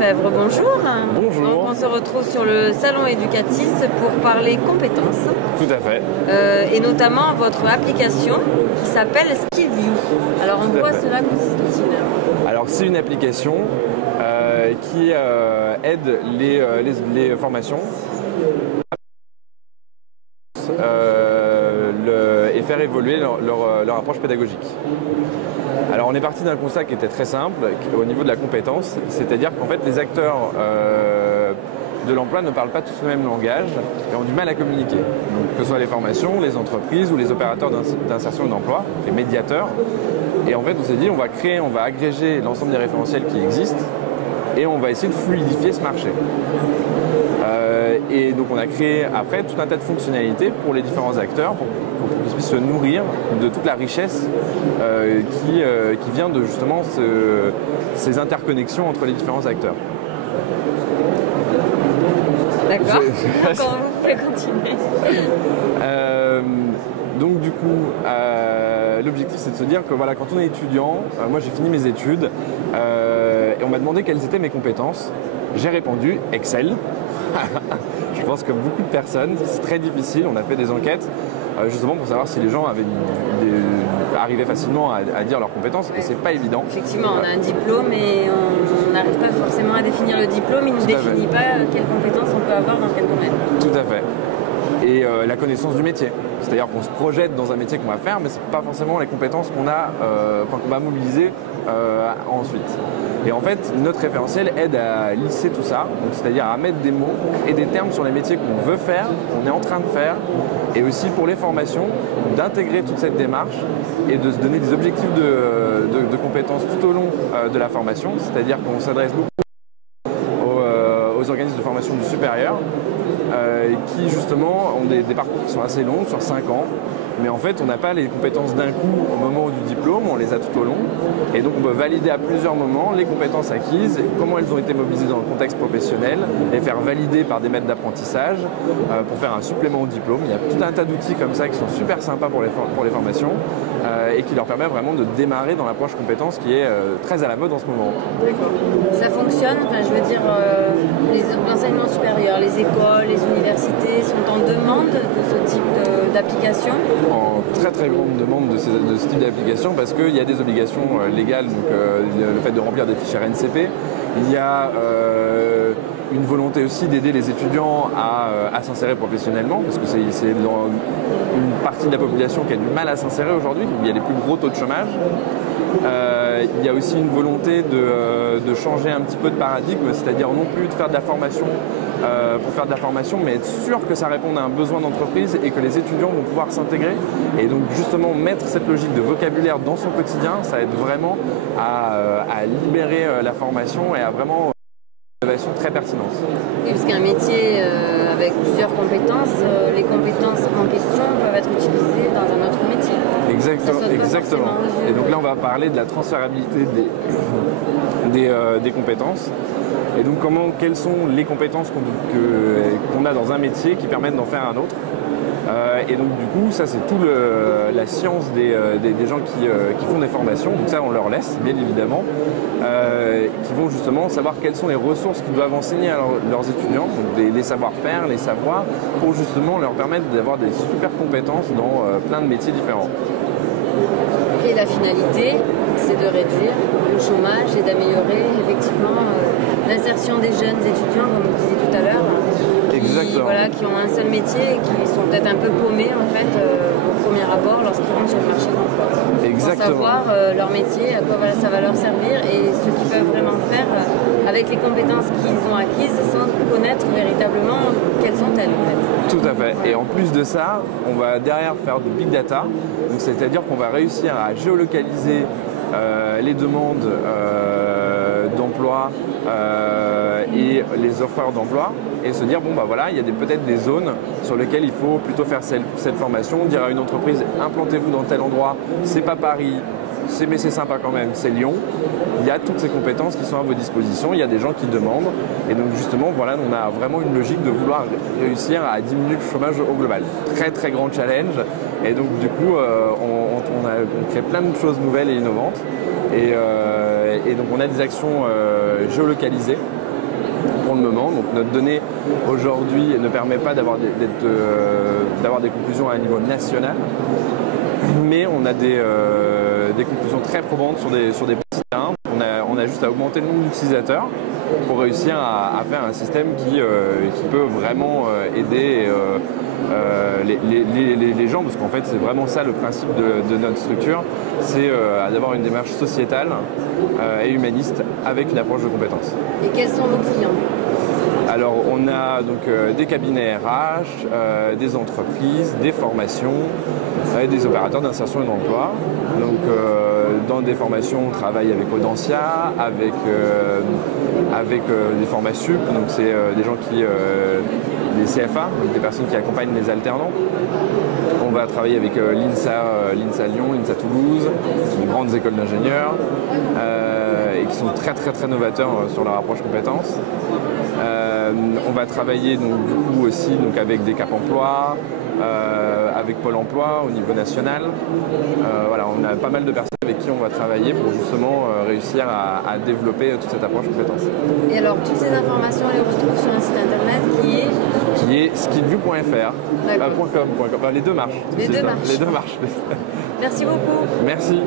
Lefebvre, bonjour. Bonjour. Donc on se retrouve sur le salon Educatis pour parler compétences. Tout à fait. Et notamment votre application qui s'appelle SkillView. Alors en quoi cela consiste-t-il? Alors c'est une application qui aide les formations et faire évoluer leur approche pédagogique. Alors on est parti d'un constat qui était très simple au niveau de la compétence, c'est-à-dire qu'en fait les acteurs de l'emploi ne parlent pas tous le même langage et ont du mal à communiquer. Donc, que ce soit les formations, les entreprises ou les opérateurs d'insertion et d'emploi, les médiateurs. Et en fait on s'est dit on va agréger l'ensemble des référentiels qui existent et on va essayer de fluidifier ce marché. Et donc on a créé après tout un tas de fonctionnalités pour les différents acteurs pour qu'ils puissent se nourrir de toute la richesse qui vient de justement ces interconnexions entre les différents acteurs. D'accord, vous pouvez continuer. Donc du coup, l'objectif c'est de se dire que voilà, quand on est étudiant, moi j'ai fini mes études et on m'a demandé quelles étaient mes compétences. J'ai répondu Excel. Je pense que beaucoup de personnes, c'est très difficile, on a fait des enquêtes justement pour savoir si les gens arrivaient facilement à dire leurs compétences et c'est pas évident. Effectivement, on a un diplôme et on n'arrive pas forcément à définir le diplôme, il ne définit pas quelles compétences on peut avoir dans quel domaine. Tout à fait. Et la connaissance du métier. C'est-à-dire qu'on se projette dans un métier qu'on va faire, mais ce n'est pas forcément les compétences qu'on va mobiliser ensuite. Et en fait, notre référentiel aide à lisser tout ça, c'est-à-dire à mettre des mots et des termes sur les métiers qu'on veut faire, qu'on est en train de faire, et aussi pour les formations, d'intégrer toute cette démarche et de se donner des objectifs de compétences tout au long de la formation, c'est-à-dire qu'on s'adresse beaucoup aux organismes de formation du supérieur, qui justement ont des parcours qui sont assez longs, sur 5 ans, mais en fait on n'a pas les compétences d'un coup au moment du diplôme, on les a tout au long, et donc on peut valider à plusieurs moments les compétences acquises, comment elles ont été mobilisées dans le contexte professionnel, les faire valider par des maîtres d'apprentissage pour faire un supplément au diplôme. Il y a tout un tas d'outils comme ça qui sont super sympas pour les formations et qui leur permet vraiment de démarrer dans l'approche compétences qui est très à la mode en ce moment. D'accord. Ça fonctionne, enfin, je veux dire, l'enseignement supérieur, les écoles, les universités sont en demande de ce type d'application? En très très grande demande de ce type d'application parce qu'il y a des obligations légales, donc le fait de remplir des fichiers RNCP. Il y a une volonté aussi d'aider les étudiants à s'insérer professionnellement parce que c'est une partie de la population qui a du mal à s'insérer aujourd'hui, il y a les plus gros taux de chômage. Il y a aussi une volonté de changer un petit peu de paradigme, c'est-à-dire non plus de faire de la formation pour faire de la formation, mais être sûr que ça réponde à un besoin d'entreprise et que les étudiants vont pouvoir s'intégrer. Et donc justement mettre cette logique de vocabulaire dans son quotidien, ça aide vraiment à libérer la formation et à vraiment une innovation très pertinente. Oui, parce qu'un métier avec plusieurs compétences, les compétences en question peuvent être utilisées dans un autre métier. Exactement. Et donc là, on va parler de la transférabilité des compétences. Et donc, quelles sont les compétences qu'on a dans un métier qui permettent d'en faire un autre. Et donc, du coup, ça, c'est toute la science des gens qui font des formations. Donc ça, on leur laisse, bien évidemment, qui vont justement savoir quelles sont les ressources qu'ils doivent enseigner à leurs étudiants, donc les savoir-faire, les savoirs, pour justement leur permettre d'avoir des super compétences dans plein de métiers différents. Et la finalité, c'est de réduire le chômage et d'améliorer effectivement l'insertion des jeunes étudiants, comme vous disiez tout à l'heure, qui ont un seul métier et qui sont peut-être un peu paumés en fait au premier abord lorsqu'ils rentrent sur le marché de l'emploi. Exactement. Pour savoir leur métier, à quoi ça va leur servir et ce qu'ils peuvent vraiment faire avec les compétences qu'ils ont acquises sans connaître véritablement quelles sont-elles en fait. Tout à fait. Et en plus de ça, on va derrière faire du big data, c'est-à-dire qu'on va réussir à géolocaliser les demandes d'emploi et les offreurs d'emploi et se dire bon bah voilà, il y a peut-être des zones sur lesquelles il faut plutôt faire cette formation, dire à une entreprise implantez-vous dans tel endroit, c'est pas Paris, mais c'est sympa quand même, c'est Lyon. Il y a toutes ces compétences qui sont à vos dispositions, il y a des gens qui demandent et donc justement voilà, on a vraiment une logique de vouloir réussir à diminuer le chômage au global. Très très grand challenge et donc du coup on crée plein de choses nouvelles et innovantes et donc on a des actions géolocalisées pour le moment. Donc notre donnée aujourd'hui ne permet pas d'avoir des conclusions à un niveau national, mais on a des conclusions très probantes sur des petits terrains. On a juste à augmenter le nombre d'utilisateurs pour réussir à faire un système qui peut vraiment aider les gens, parce qu'en fait c'est vraiment ça le principe de notre structure, c'est d'avoir une démarche sociétale et humaniste avec une approche de compétences. Et quels sont vos clients ? Alors on a donc des cabinets RH, des entreprises, des formations, des opérateurs d'insertion et d'emploi. Donc dans des formations, on travaille avec Audencia, avec des formats sup, donc c'est des gens des CFA, donc des personnes qui accompagnent les alternants. On va travailler avec l'INSA Lyon, l'INSA Toulouse, qui sont de grandes écoles d'ingénieurs et qui sont très très très novateurs sur leur approche compétences. On va travailler donc, du coup aussi donc, avec des Cap Emploi, avec Pôle Emploi au niveau national. Voilà, on a pas mal de personnes avec qui on va travailler pour justement réussir à développer toute cette approche compétences. Et alors toutes ces informations, on les retrouve sur un site internet qui est skillview.fr, .com, les deux marchent. Les deux marchent. Les deux marchent. Merci beaucoup. Merci.